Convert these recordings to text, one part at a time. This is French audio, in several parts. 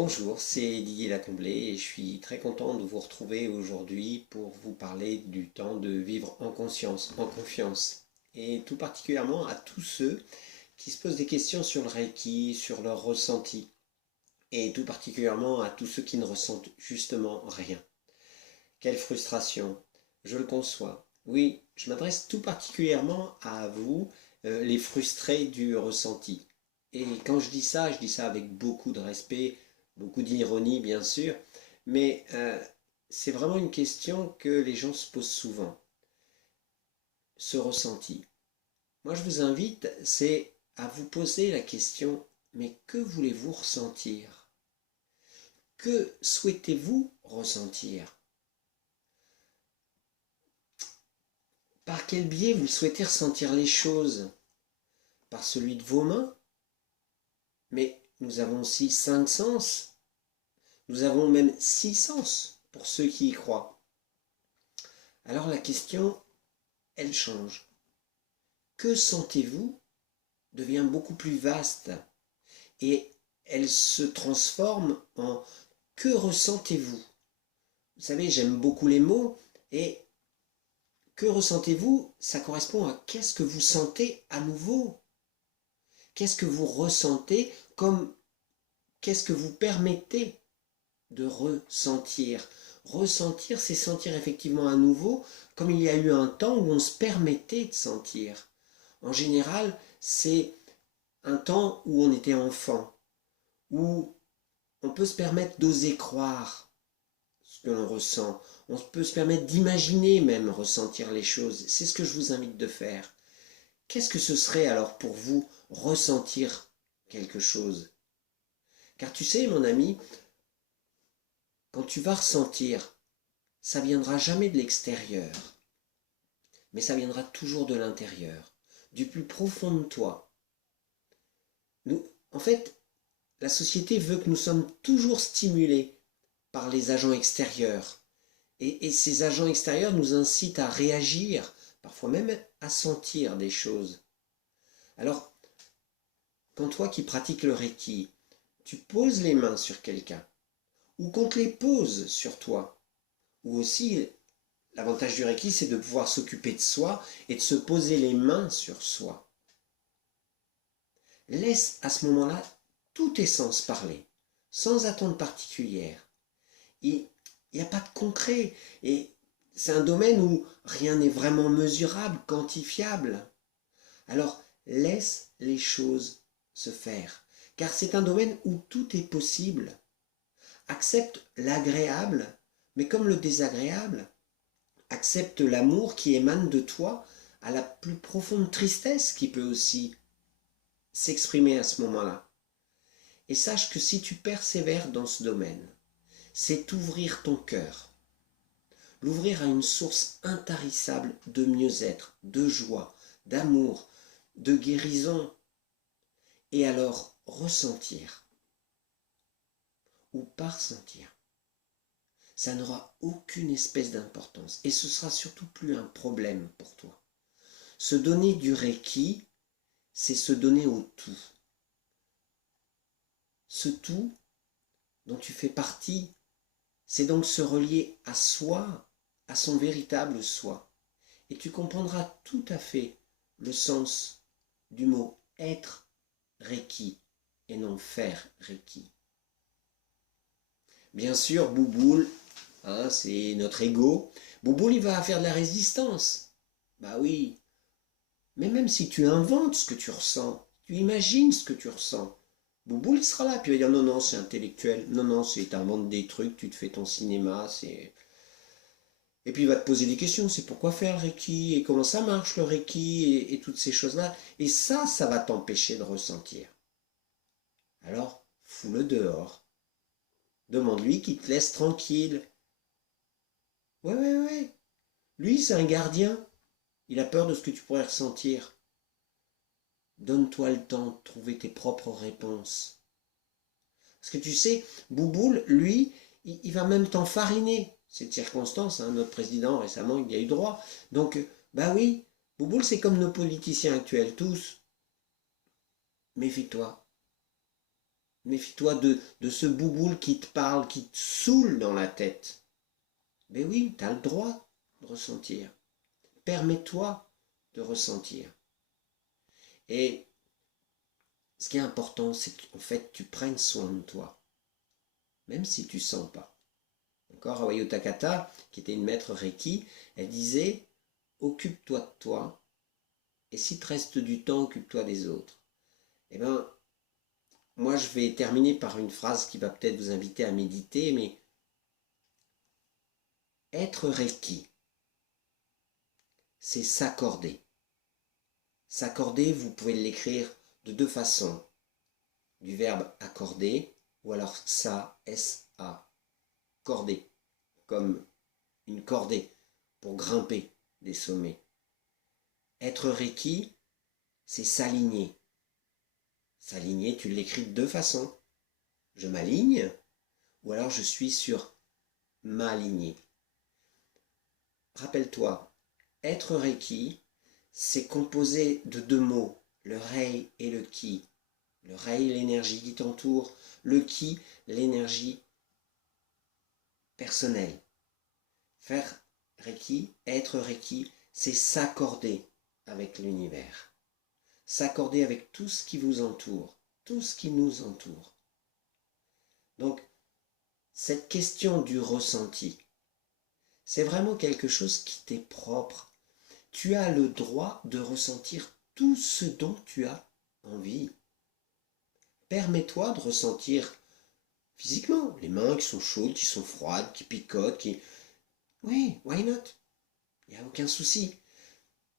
Bonjour, c'est Didier Lacomblé et je suis très content de vous retrouver aujourd'hui pour vous parler du temps de vivre en conscience, en confiance. Et tout particulièrement à tous ceux qui se posent des questions sur le Reiki, sur leur ressenti. Et tout particulièrement à tous ceux qui ne ressentent justement rien. Quelle frustration, je le conçois. Oui, je m'adresse tout particulièrement à vous, les frustrés du ressenti. Et quand je dis ça avec beaucoup de respect, beaucoup d'ironie bien sûr, mais c'est vraiment une question que les gens se posent souvent. Ce ressenti. Moi je vous invite, c'est à vous poser la question, mais que voulez-vous ressentir? Que souhaitez-vous ressentir? Par quel biais vous souhaitez ressentir les choses? Par celui de vos mains? Mais nous avons aussi 5 sens. Nous avons même 6 sens pour ceux qui y croient. Alors la question, elle change. Que sentez-vous devient beaucoup plus vaste et elle se transforme en que ressentez-vous? Vous savez, j'aime beaucoup les mots et que ressentez-vous, ça correspond à qu'est-ce que vous sentez à nouveau? Qu'est-ce que vous ressentez comme qu'est-ce que vous permettez de ressentir? Ressentir, c'est sentir effectivement à nouveau comme il y a eu un temps où on se permettait de sentir. En général, c'est un temps où on était enfant, où on peut se permettre d'oser croire ce que l'on ressent. On peut se permettre d'imaginer même ressentir les choses. C'est ce que je vous invite de faire. Qu'est-ce que ce serait alors pour vous ressentir quelque chose? Car tu sais, mon ami, quand tu vas ressentir, ça viendra jamais de l'extérieur, mais ça viendra toujours de l'intérieur, du plus profond de toi. En fait, la société veut que nous sommes toujours stimulés par les agents extérieurs. Et ces agents extérieurs nous incitent à réagir, parfois même à sentir des choses. Alors, quand toi qui pratiques le Reiki, tu poses les mains sur quelqu'un, ou qu'on te les pose sur toi, ou aussi l'avantage du Reiki, c'est de pouvoir s'occuper de soi et de se poser les mains sur soi. Laisse à ce moment-là tous tes sens parler, sans attente particulière. Il n'y a pas de concret, et c'est un domaine où rien n'est vraiment mesurable, quantifiable. Alors, laisse les choses se faire, car c'est un domaine où tout est possible. Accepte l'agréable, mais comme le désagréable. Accepte l'amour qui émane de toi à la plus profonde tristesse qui peut aussi s'exprimer à ce moment-là. Et sache que si tu persévères dans ce domaine, c'est ouvrir ton cœur, l'ouvrir à une source intarissable de mieux-être, de joie, d'amour, de guérison, et alors ressentir ou pas ressentir. Ça n'aura aucune espèce d'importance et ce sera surtout plus un problème pour toi. Se donner du Reiki, c'est se donner au tout. Ce tout dont tu fais partie, c'est donc se relier à soi, à son véritable soi. Et tu comprendras tout à fait le sens du mot être Reiki et non faire Reiki. Bien sûr, Bouboule, hein, c'est notre ego. Bouboule, il va faire de la résistance. Bah oui. Mais même si tu inventes ce que tu ressens, tu imagines ce que tu ressens, Bouboule sera là, puis il va dire non, non, c'est intellectuel, non, non, c'est t'inventes des trucs, tu te fais ton cinéma, c'est... Et puis il va te poser des questions, c'est pourquoi faire le Reiki, et comment ça marche le Reiki, et toutes ces choses-là. Et ça va t'empêcher de ressentir. Alors, fous-le dehors. Demande-lui qu'il te laisse tranquille. Ouais, ouais, ouais. Lui, c'est un gardien. Il a peur de ce que tu pourrais ressentir. Donne-toi le temps de trouver tes propres réponses. Parce que tu sais, Bouboule, lui, il va même t'enfariner. C'est de circonstance, hein, notre président récemment, il y a eu droit. Donc, bah oui, Bouboule, c'est comme nos politiciens actuels, tous. Méfie-toi. Méfie-toi de ce bouboule qui te parle, qui te saoule dans la tête. Mais oui, tu as le droit de ressentir. Permets-toi de ressentir. Et ce qui est important, c'est qu'en fait, tu prennes soin de toi, même si tu ne sens pas. D'accord, Hawayo Takata, qui était une maître Reiki, elle disait « Occupe-toi de toi, et si te reste du temps, occupe-toi des autres. » Eh bien, moi, je vais terminer par une phrase qui va peut-être vous inviter à méditer, mais être Reiki, c'est s'accorder. S'accorder, vous pouvez l'écrire de deux façons. Du verbe accorder, ou alors ça, S-A, corder, comme une cordée pour grimper des sommets. Être Reiki, c'est s'aligner. S'aligner, tu l'écris de deux façons. Je m'aligne, ou alors je suis sur ma lignée. Rappelle-toi, être Reiki, c'est composé de deux mots, le Rei et le Ki. Le Rei, l'énergie qui t'entoure, le Ki, l'énergie personnelle. Faire Reiki, être Reiki, c'est s'accorder avec l'univers. S'accorder avec tout ce qui vous entoure, tout ce qui nous entoure. Donc, cette question du ressenti, c'est vraiment quelque chose qui t'est propre. Tu as le droit de ressentir tout ce dont tu as envie. Permets-toi de ressentir physiquement les mains qui sont chaudes, qui sont froides, qui picotent, qui... Oui, why not? Il n'y a aucun souci.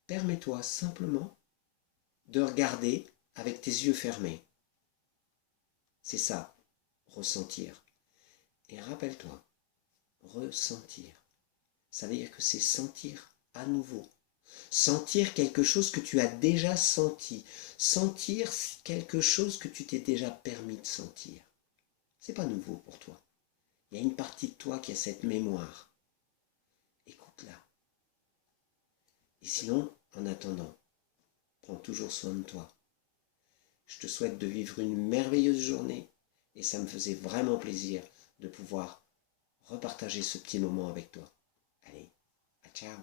Permets-toi simplement de regarder avec tes yeux fermés. C'est ça, ressentir. Et rappelle-toi, ressentir, ça veut dire que c'est sentir à nouveau. Sentir quelque chose que tu as déjà senti. Sentir quelque chose que tu t'es déjà permis de sentir. C'est pas nouveau pour toi. Il y a une partie de toi qui a cette mémoire. Écoute-la. Et sinon, en attendant, prends toujours soin de toi. Je te souhaite de vivre une merveilleuse journée et ça me faisait vraiment plaisir de pouvoir repartager ce petit moment avec toi. Allez, à ciao.